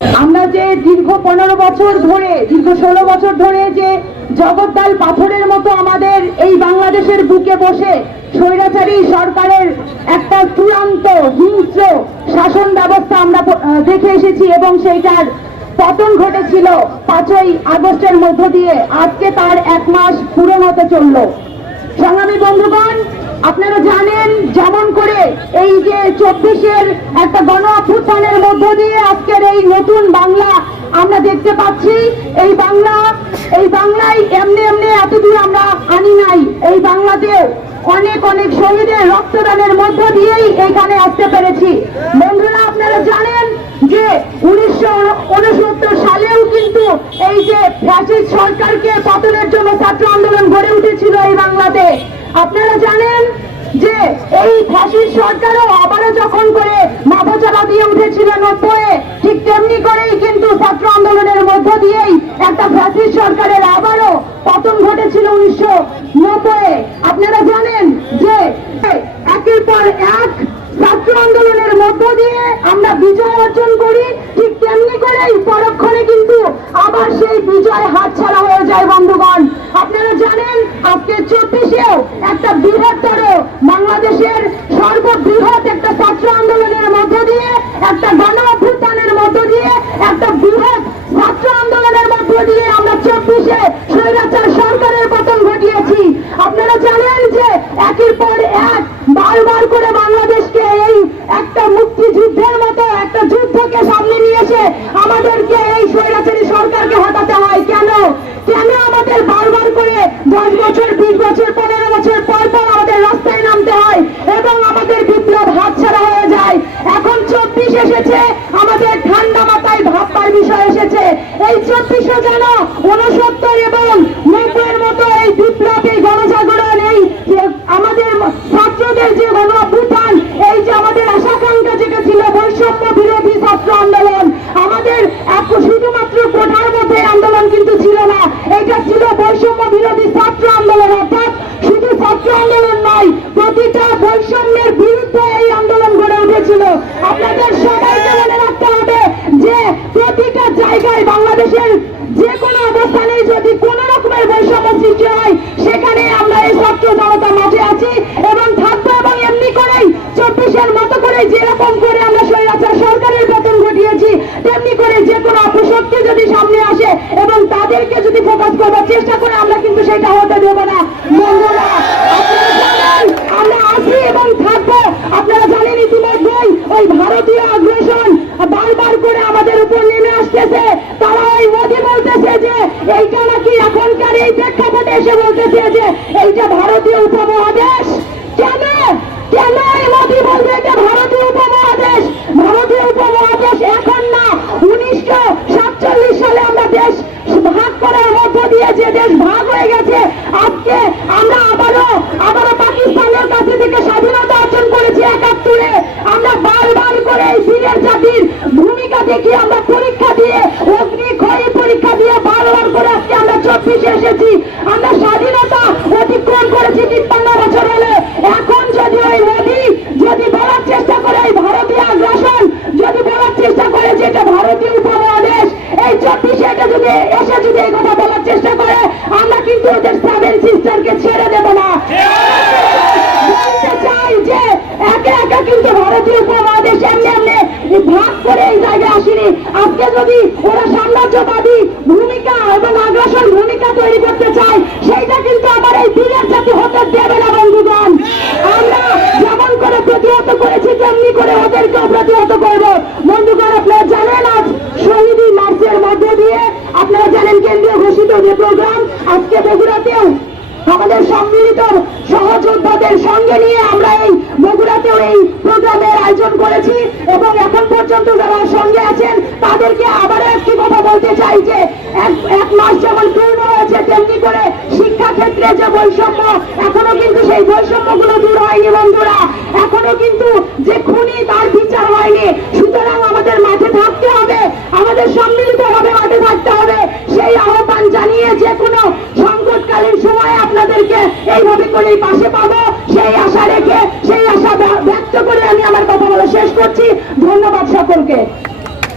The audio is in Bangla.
আমরা যে দীর্ঘ পনেরো বছর ধরে, দীর্ঘ ষোলো বছর ধরে যে জগদ্দাল পাথরের মতো আমাদের এই বাংলাদেশের বুকে বসে স্বৈরাচারী সরকারের একটা চূড়ান্ত হিংস্র শাসন ব্যবস্থা আমরা দেখে এসেছি এবং সেইটার পতন ঘটেছিল পাঁচই আগস্টের মধ্য দিয়ে। আজকে তার এক মাস পূরণ হতে চলল। সংগ্রামী বন্ধুগণ, আপনারা জানেন, যেমন করে এই যে চব্বিশের একটা গণ অভ্যুত্থানের মধ্য দিয়ে আজকের এই নতুন বাংলা আমরা দেখতে পাচ্ছি। এই বাংলা, এই বাংলায় এমনি এমনি এতদূর আমরা আনি নাই। এই বাংলাতেও অনেক অনেক শহীদের রক্তদানের মধ্য দিয়েই এখানে আসতে পেরেছি। বন্ধুরা, আপনারা জানেন যে উনিশশো উনসত্তর সালেও কিন্তু এই যে ফ্যাসিস্ট সরকারকে পতনের জন্য ছাত্র আন্দোলন গড়ে উঠেছিল এই বাংলাতে। আপনারা জানেন যে এই ফ্যাসিস্ট সরকারও আবারও যখন করে মাথাচাড়া দিয়ে উঠেছিল নব্বই ঠিক তেমনি করেই কিন্তু ছাত্র আন্দোলনের মধ্য দিয়েই একটা ফ্যাসিস্ট সরকারের আবারও পতন ঘটেছিল উনিশশো নব্বই আপনারা জানেন যে একের পর এক ছাত্র আন্দোলনের মধ্য দিয়ে আমরা বিজয় অর্জন করি, ঠিক তেমনি করেই পরক্ষণে কিন্তু আবার সেই বিজয় হাতছাড়া হয়ে যায়, বন্ধুগণ। আপনারা জানেন, আজকে চব্বিশেও একটা বৃহত্তর বাংলাদেশের সর্ববৃহৎ একটা ছাত্র আন্দোলনের মধ্য দিয়ে একটা গণ অভ্যুত্থানের মধ্য দিয়ে একটা বৃহৎ ছাত্র আন্দোলনের মধ্য দিয়ে আমরা চব্বিশে স্বৈরাচার সরকারের পতন ঘটিয়েছি আপনারা জানেন যে একের পর এক বারবার করে বাংলাদেশকে এই একটা মুক্তিযুদ্ধের মতো যুদ্ধকে সামনে নিয়ে এসে আমাদেরকে এই স্বৈরাচারী সরকারকে হটাতে হয়। কেন? কেন আমাদের বারবার করে দশ বছর, বিশ বছর, পনেরো বছর পর পর আমাদের রাস্তায় নামতে হয় এবং আমাদের বিপ্লব হাতছাড়া হয়ে যায়? এখন চব্বিশ এসেছে, আমাদের ঠান্ডা মাথায় ভাববার বিষয় এসেছে। এই চব্বিশও যেন উনসত্তর এবং নব্বইয়ের মতো এই বিপ্লব এই গণজাগরণ এই যে আমাদের ছাত্রদের যে গণ অভ্যুত্থান এই যে আমাদের আশাকাঙ্ক্ষা যেটা ছিল বৈষম্য বিরোধী ছাত্র আন্দোলন আমাদের এক- শুধুমাত্র কোঠার মধ্যে আন্দোলন কিন্তু ছিল না এটা ছিল বৈষম্য বিরোধী ছাত্র আন্দোলন অর্থাৎ শুধু ছাত্র আন্দোলন নয় প্রতিটা বৈষম্যের বিরুদ্ধে এই আন্দোলন গড়ে উঠেছিল আপনাদের সবাইকে মনে রাখতে হবে যে প্রতিটা জায়গায় বাংলাদেশের যে কোনো অবস্থানে যদি কোনো রকমের বৈষম্য সৃষ্টি হয় সেখানে আমরা এই ছাত্র জনতা মাঝে আছি এবং থাকব এবং এমনি করেই চব্বিশের মতো করে যেরকম করে আমরা স্বৈরাচার সরকারের বেতন ঘটিয়েছি তেমনি করে যে কোনো অপশক্তি যদি সামনে আসে এবং ফোকাস করবার চেষ্টা করে আমরা কিন্তু সেটা হতে দেব না। আমরা এবং থাকব। আপনারা জানেন ইতিমধ্যেই ওই ভারতীয় আগ্রাসন বারবার করে আমাদের উপর নেমে আসতেছে। তারা ওই বলতেছে যে, এইটা নাকি এখনকার এই প্রেক্ষাপটে এসে বলতেছে যে এইটা ভারতীয় উপমহাদেশ, কেন? কেন এই মোদি বলবে এটা ভারতীয় উপমহাদেশ? ভারতীয় উপমহাদেশ এখন না, উনিশশো সাতচল্লিশ সালে আমরা দেশ ভাগ করার মধ্য দিয়ে দেশ ভাগ হয়ে গেছে। আজকে আমরা আবারও আবারও পাকিস্তানের কাছে থেকে স্বাধীনতা অর্জন করেছি একাত্তরে আমরা বারবার করে এই বীরের জাতির ভূমিকা দেখি আমরা পরীক্ষা দিয়ে অগ্নি ক্ষয় পরীক্ষা দিয়ে বারবার করে আজকে আমরা চব্বিশে এসেছি আমরা স্বাধীনতা অতিক্রম করেছি তিপ্পান্ন বছর হলে এখন যদি ওই মোদী যদি বলার চেষ্টা করে এই ভারতীয় আগ্রাসন যদি বলার চেষ্টা করে যে এটা ভারতীয় উপমহাদেশ এই চব্বিশে এটা যদি এসে যদি এই কথা বলার চেষ্টা করে আমরা কিন্তু ওদের সেভেন সিস্টারকে ছেড়ে দেব না বলতে চাই যে একে একে ভারতীয় উপমহাদেশ এমনি ভাগ করে এই জায়গায় আসেনি। আজকে যদি ওরা সাম্রাজ্যবাদী ভূমিকা এবং আগ্রাসন ভূমিকা তৈরি করতে চায়, সেইটা কিন্তু আবার এই বীরের জাতি হতে দেবে না, বন্ধুগণ। আমরা যেমন করে প্রতিহত করেছি, তেমনি করে ওদেরকেও প্রতিহত করব। বন্ধুগণ, আপনারা জানেন আজ শহীদি মার্চের মধ্য দিয়ে আপনারা জানেন কেন্দ্রীয় ঘোষিত যে প্রোগ্রাম, আজকে বগুড়াতেও আমাদের সম্মিলিত সহযোদ্ধাদের সঙ্গে নিয়ে চাই যে এক মাস যেমন পূর্ণ হয়েছে, তেমনি করে শিক্ষাক্ষেত্রে যে বৈষম্য, এখনও কিন্তু সেই বৈষম্যগুলো দূর হয়নি বন্ধুরা। এখনও কিন্তু যে খুনি তার বিচার হয়নি। সুতরাং আমাদের মাঠে থাকতে হবে, আমাদের সম্মিলিত হবে মাঠে থাকতে হবে। সেই আহ্বান জানিয়ে যে কোনো সংকটকালীন সময়ে আপনাদেরকে এইভাবে করেই পাশে পাবো। সেই আশা রেখে, সেই আশা ব্যক্ত করে আমি আমার কথা বলে শেষ করছি। ধন্যবাদ সকলকে।